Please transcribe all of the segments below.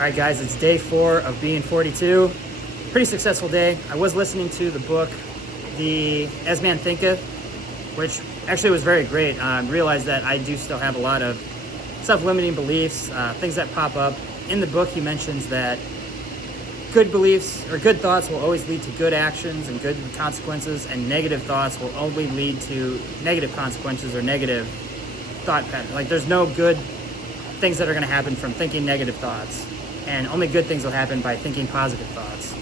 All right, guys, it's day 4 of being 42. Pretty successful day. I was listening to the book, the As Man Thinketh, which actually was very great. I realized that I do still have a lot of self-limiting beliefs, things that pop up. In the book, he mentions that good beliefs or good thoughts will always lead to good actions and good consequences, and negative thoughts will only lead to negative consequences or negative thought patterns. Like, there's no good things that are going to happen from thinking negative thoughts, and only good things will happen by thinking positive thoughts.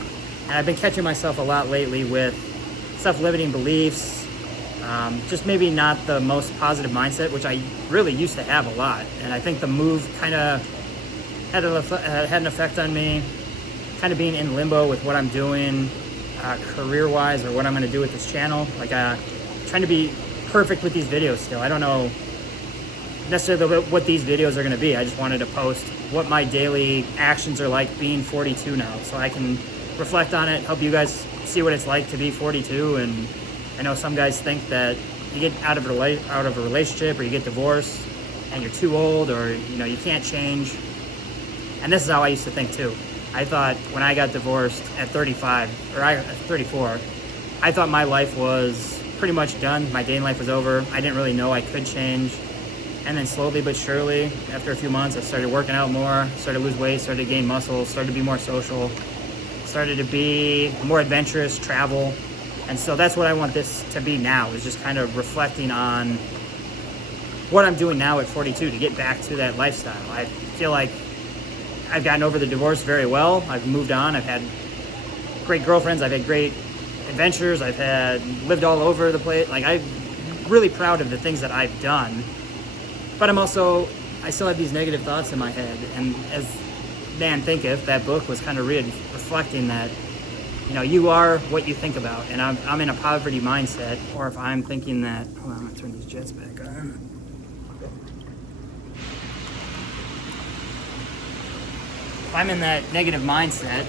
And I've been catching myself a lot lately with self-limiting beliefs, just maybe not the most positive mindset, which I really used to have a lot. And I think the move kind of had an effect on me, kind of being in limbo with what I'm doing career-wise, or what I'm going to do with this channel. Like, trying to be perfect with these videos still. I don't know necessarily what these videos are going to be. I just wanted to post what my daily actions are like being 42 now, so I can reflect on it, help you guys see what it's like to be 42. And I know some guys think that you get out of a relationship, or you get divorced and you're too old, or you can't change. And this is how I used to think too. I thought when I got divorced at 35, or at 34, I thought my life was pretty much done. My dating life was over. I didn't really know I could change. And then slowly but surely, after a few months, I started working out more, started to lose weight, started to gain muscle, started to be more social, started to be more adventurous, travel. And so that's what I want this to be now, is just kind of reflecting on what I'm doing now at 42 to get back to that lifestyle. I feel like I've gotten over the divorce very well. I've moved on. I've had great girlfriends. I've had great adventures. I've lived all over the place. Like, I'm really proud of the things that I've done. But I still have these negative thoughts in my head. And as Man Thinketh, that book was kind of reflecting that, you are what you think about. And I'm in a poverty mindset, or if I'm thinking that, hold on, I'm gonna turn these jets back on. If I'm in that negative mindset,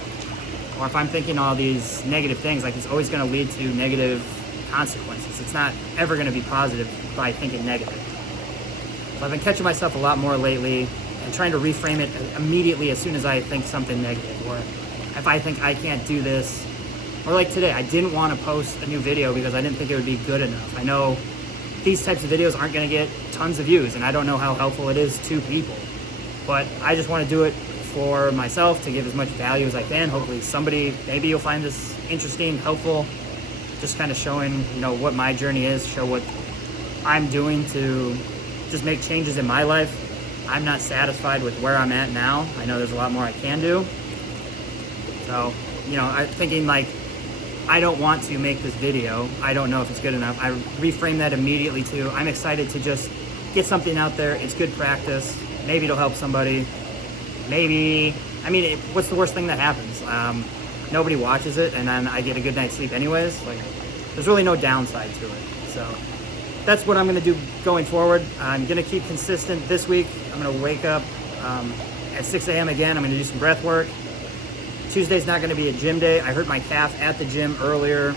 or if I'm thinking all these negative things, like, it's always gonna lead to negative consequences. It's not ever gonna be positive by thinking negative. I've been catching myself a lot more lately and trying to reframe it immediately as soon as I think something negative, or if I think I can't do this. Or like today, I didn't want to post a new video because I didn't think it would be good enough. I know these types of videos aren't going to get tons of views, and I don't know how helpful it is to people, but I just want to do it for myself, to give as much value as I can. Hopefully somebody, maybe you'll find this interesting, helpful, just kind of showing, what my journey is, show what I'm doing to just make changes in my life. I'm not satisfied with where I'm at now. I know there's a lot more I can do. So, I'm thinking, like, I don't want to make this video. I don't know if it's good enough. I reframe that immediately to, I'm excited to just get something out there. It's good practice. Maybe it'll help somebody. Maybe, what's the worst thing that happens? Nobody watches it, and then I get a good night's sleep anyways. Like, there's really no downside to it. So that's what I'm going to do going forward. I'm going to keep consistent this week. I'm going to wake up at 6 a.m. again. I'm going to do some breath work. Tuesday's not going to be a gym day. I hurt my calf at the gym earlier.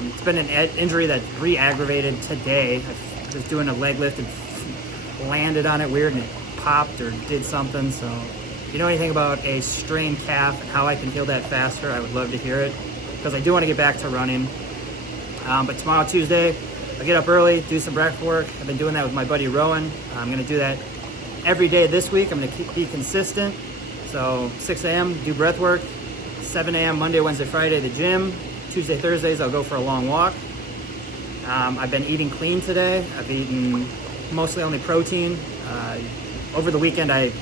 It's been an injury that re-aggravated today. I was doing a leg lift and landed on it weird, and it popped or did something. So if you know anything about a strained calf and how I can heal that faster, I would love to hear it, because I do want to get back to running. But tomorrow, Tuesday, I get up early, do some breath work. I've been doing that with my buddy Rowan. I'm going to do that every day this week. I'm going to be consistent. So 6 a.m., do breath work. 7 a.m. Monday, Wednesday, Friday, the gym. Tuesday, Thursdays, I'll go for a long walk. I've been eating clean today. I've eaten mostly only protein. Over the weekend, I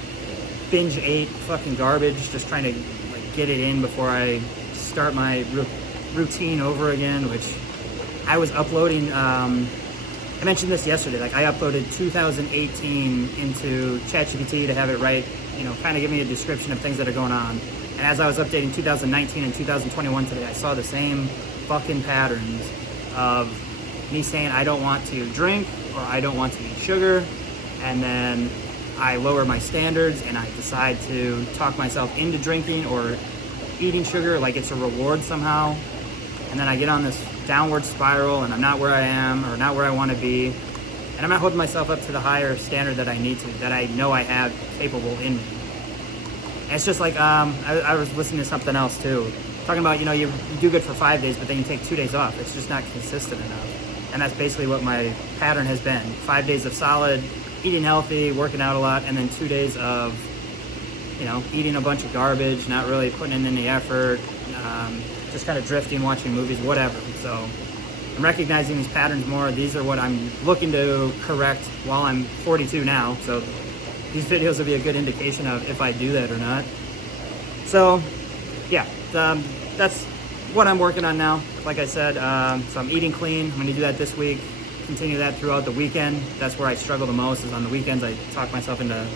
binge ate fucking garbage, just trying to get it in before I start my routine over again, which I was uploading, I mentioned this yesterday, like, I uploaded 2018 into ChatGPT to have it write, kind of give me a description of things that are going on. And as I was updating 2019 and 2021 today, I saw the same fucking patterns of me saying I don't want to drink, or I don't want to eat sugar, and then I lower my standards and I decide to talk myself into drinking or eating sugar like it's a reward somehow. And then I get on this downward spiral, and I'm not where I am, or not where I want to be. And I'm not holding myself up to the higher standard that I need to, that I know I have capable in me. it's just like I was listening to something else too, talking about, you know, you do good for 5 days, but then you take 2 days off. It's just not consistent enough. And that's basically what my pattern has been. 5 days of solid, eating healthy, working out a lot, and then 2 days of, you know, eating a bunch of garbage, not really putting in any effort, just kind of drifting, watching movies, whatever. So I'm recognizing these patterns more. These are what I'm looking to correct while I'm 42 now. So these videos will be a good indication of if I do that or not. So yeah, that's what I'm working on now. Like I said, so I'm eating clean. I'm gonna do that this week, continue that throughout the weekend. That's where I struggle the most, is on the weekends. I talk myself into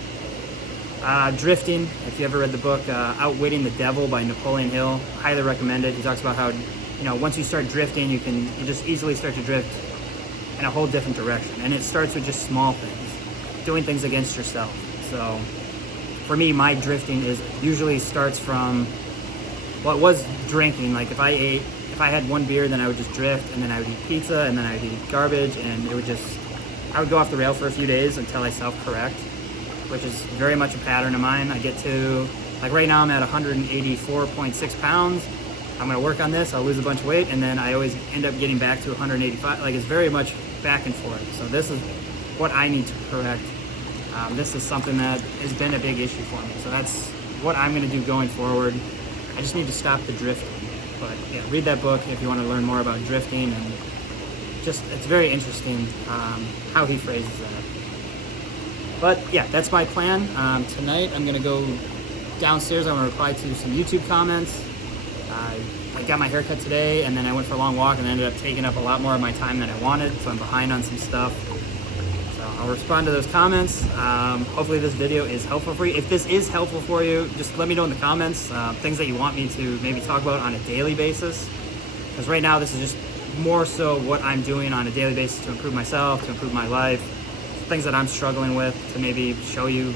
drifting. If you ever read the book Outwitting the Devil by Napoleon Hill, highly recommend it. He talks about how, you know, once you start drifting, you just easily start to drift in a whole different direction. And it starts with just small things, doing things against yourself. So for me, my drifting usually starts from what was drinking. Like if I had one beer, then I would just drift, and then I would eat pizza, and then I would eat garbage, and I would go off the rail for a few days until I self-correct, which is very much a pattern of mine. I get to, like right now I'm at 184.6 pounds. I'm gonna work on this, I'll lose a bunch of weight, and then I always end up getting back to 185. Like, it's very much back and forth. So this is what I need to correct. This is something that has been a big issue for me. So that's what I'm gonna do going forward. I just need to stop the drifting. But yeah, read that book if you want to learn more about drifting, and just, it's very interesting how he phrases that. But yeah, that's my plan. Tonight I'm gonna go downstairs. I'm gonna reply to some YouTube comments. I got my haircut today, and then I went for a long walk and ended up taking up a lot more of my time than I wanted, so I'm behind on some stuff. So I'll respond to those comments. Hopefully this video is helpful for you. If this is helpful for you, just let me know in the comments things that you want me to maybe talk about on a daily basis. Because right now this is just more so what I'm doing on a daily basis to improve myself, to improve my life, things that I'm struggling with, to maybe show you,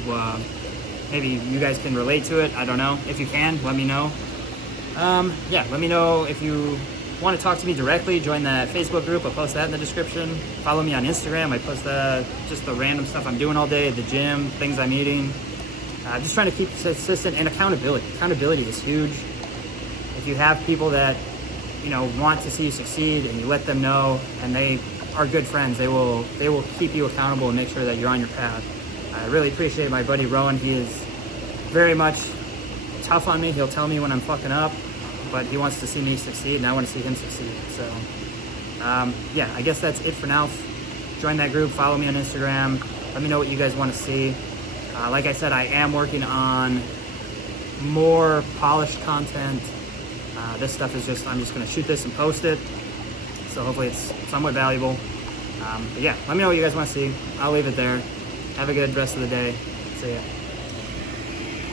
maybe you guys can relate to it. I don't know. If you can, let me know. Yeah, let me know if you want to talk to me directly. Join that Facebook group. I'll post that in the description. Follow me on Instagram. I post just the random stuff I'm doing all day at the gym, things I'm eating. Just trying to keep consistent, and accountability. Accountability is huge. If you have people that, you know, want to see you succeed, and you let them know, and they are good friends, they will keep you accountable and make sure that you're on your path. I really appreciate my buddy Rowan. He is very much tough on me. He'll tell me when I'm fucking up, but he wants to see me succeed, and I want to see him succeed. So yeah, I guess that's it for now. Join that group, follow me on Instagram, let me know what you guys want to see. Like I said, I am working on more polished content. This stuff is just, I'm just going to shoot this and post it, so hopefully it's somewhat valuable. But yeah, let me know what you guys want to see. I'll leave it there. Have a good rest of the day. See ya.